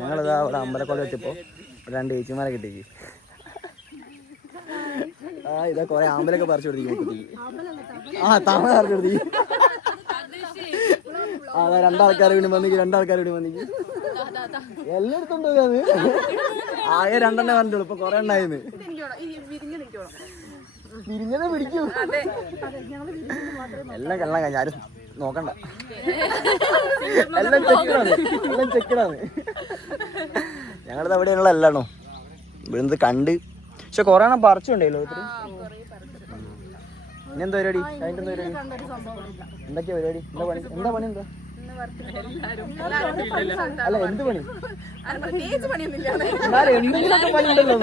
ഞങ്ങളിതാ അവിടെ അമ്പലക്കൊല വെച്ചപ്പോ 2 ചേച്ചിമാരെ കിട്ടിക്ക്. ഇതാ കൊറേ ആമ്പലൊക്കെ പറിച്ചു കൊടുത്തേക്ക്. താമര പറിച്ചു കൊടുത്തേക്ക്. അതാ 2 ആൾക്കാർ വീണ്ടും വന്നിക്ക്. 2 ആൾക്കാർ വീണ്ടും വന്നിക്ക്. എല്ലായിടത്തും അത് ആകെ 2 എണ്ണേ കണ്ടുള്ളൂ. ഇപ്പൊ കൊറേ ഉണ്ടായിരുന്നു. വിരിഞ്ഞതേ പിടിക്കൂ. എല്ലാം കള്ളം കഴിഞ്ഞ ആരും നോക്കണ്ട. എല്ലാം ചെക്കിടാണ്. ഞങ്ങളിത് എവിടെയുള്ള എല്ലാണോ ഇവിടുന്ന് കണ്ട്. പക്ഷെ കൊറേ എണ്ണം പറിച്ചുണ്ടല്ലോ. ഇനി എന്താ പരിപാടി? അതിന്റെ എന്താ പരിപാടി? എന്തൊക്കെയാ പരിപാടി? എന്താ പണി? എന്താ അല്ല എന്ത് പണി? എന്നാലും എന്തെങ്കിലുമൊക്കെ പണി ഉണ്ടല്ലോ.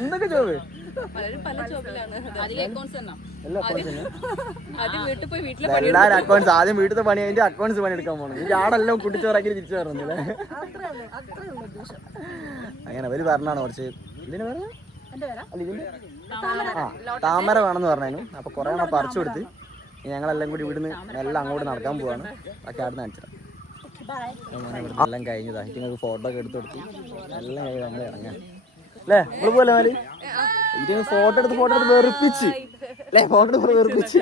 എന്തൊക്കെ ജോബ്? എല്ലാരും അക്കൗണ്ട്സ്. ആദ്യം വീട്ടിലത്തെ പണി കഴിഞ്ഞിട്ട് അക്കൗണ്ട്സ് പണി എടുക്കാൻ പോകണം. എനിക്ക് ആടെല്ലാം കുട്ടിച്ചോറാക്കി തിരിച്ചു പറഞ്ഞില്ലേ? അങ്ങനെ അവര് പറഞ്ഞാണ് കുറച്ച് ഇതിന് പേര് താമര വേണമെന്ന് പറഞ്ഞു. അപ്പൊ കുറെ എണ്ണം പറിച്ചു കൊടുത്ത് ഞങ്ങളെല്ലാം കൂടി ഇവിടുന്ന് എല്ലാം അങ്ങോട്ട് നടക്കാൻ പോവാണ്. ബാക്കി അവിടെ നിന്ന് അടിച്ചിടാം. എല്ലാം കഴിഞ്ഞതാ. നിങ്ങൾക്ക് ഫോട്ടോ ഒക്കെ എടുത്ത് കൊടുത്ത് എല്ലാം കഴിഞ്ഞ് ഞങ്ങൾ ഇറങ്ങാൻ അല്ലേ? നമ്മള് പോലെ മാല് ഇതിന് ഫോട്ടോ എടുത്ത് വെറുപ്പിച്ച് അല്ലേ? ഫോട്ടോ എടുത്ത് വെറുപ്പിച്ച്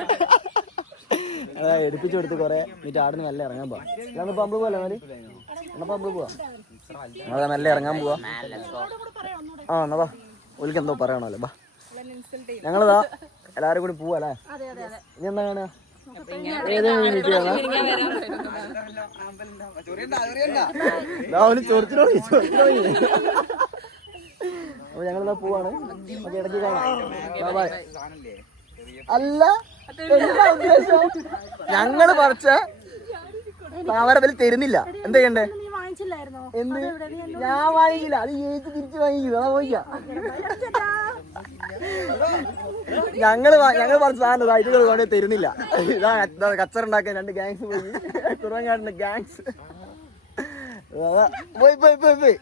അതാ എടുപ്പിച്ചു കൊടുത്ത് കുറെ എന്നിട്ട് അവിടെ നിന്ന് നല്ല ഇറങ്ങാൻ പോവാം. ഇല്ലാന്ന് പമ്പ് പോലെ മാല് എന്നാ പമ്പ് പോവാ. ഞങ്ങളെ നല്ല ഇറങ്ങാൻ പോവാ. എന്നാ ഒലിക്ക് എന്തോ പറയണല്ലോ. ബാ ഞങ്ങളിതാ എല്ലാരും കൂടി പോവാ അല്ലേ? ഇനി എന്താ കാണുക? അപ്പൊ ഞങ്ങളിതാ പോവാണ്. ഇടയ്ക്ക് കാണാം. അല്ല എന്താ ഉദ്ദേശം? ഞങ്ങള് പറിച്ച താമര ബലി തരുന്നില്ല. എന്താ ചെയ്യണ്ടേ? എന്ത് ഞാൻ വാങ്ങിക്കില്ല. അത് ചേച്ചി തിരിച്ചു വാങ്ങിക്കില്ല. അതാ പോയിക്കാം. ഞങ്ങള് പറഞ്ഞ സാധനം ഇത് കൊണ്ട് തരുന്നില്ല. ഇതാ കച്ചറ ഉണ്ടാക്കാൻ 2 ഗാങ്സ് പോയി. കുറവങ്ങാടിന്റെ ഗാങ്സ് പോയി.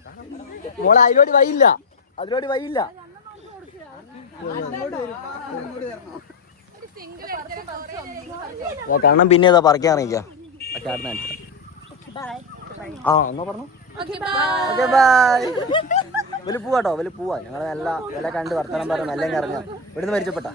മോളെ അതിലോട്ട് വൈയില്ല. കാരണം പിന്നെ ഏതാ പറിക്കാൻ ഇറങ്ങിക്കാം. എന്നാ പറഞ്ഞു. Okay bye. വലിയ പോവാട്ടോ. വലിയ പോവാ. ഞങ്ങൾ നല്ല വില കണ്ട് വർത്തമാനം പറഞ്ഞു എല്ലാം ഇറങ്ങാം. ഇവിടുന്ന് പരിചയപ്പെട്ട